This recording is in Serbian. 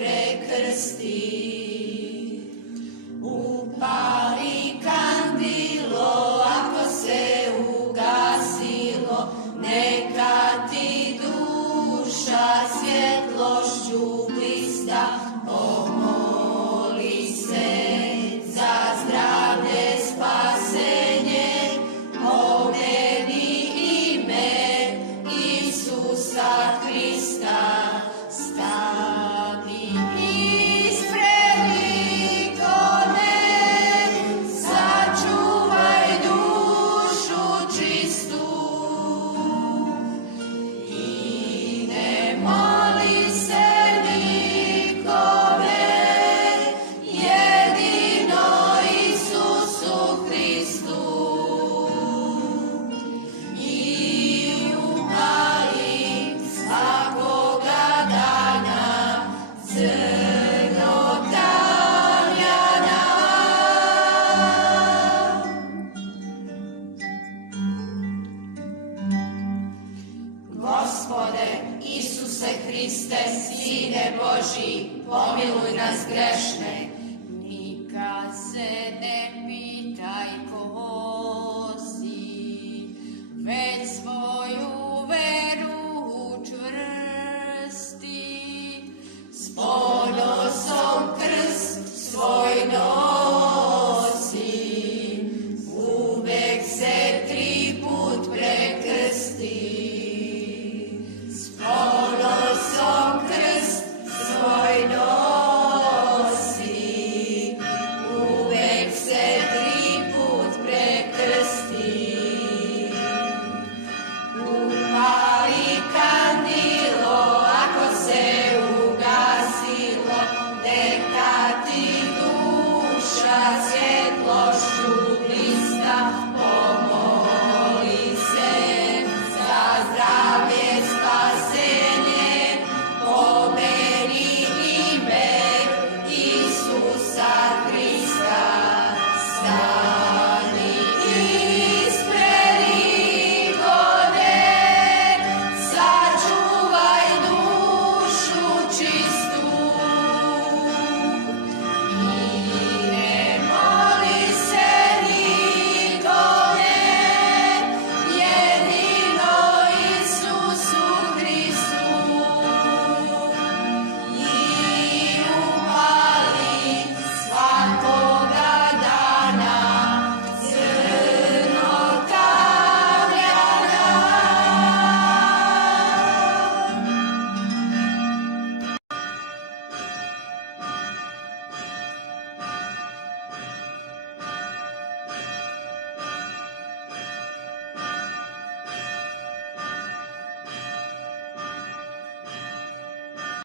prekrsti. Upali kandilo, ako se ugasilo, neka ti duša svjetlošću blista. Pomoli se za zdravlje, spasenje, pomeni ime Isusa Hrista. Stani ispred ikone, sačuvaj dušu čistu i ne moli se nikome, jedino Isusu Hristu. I upali svakoga dana crnog tamjana. Gospode Isuse Hriste, Sine Božji, pomiluj nas grešne,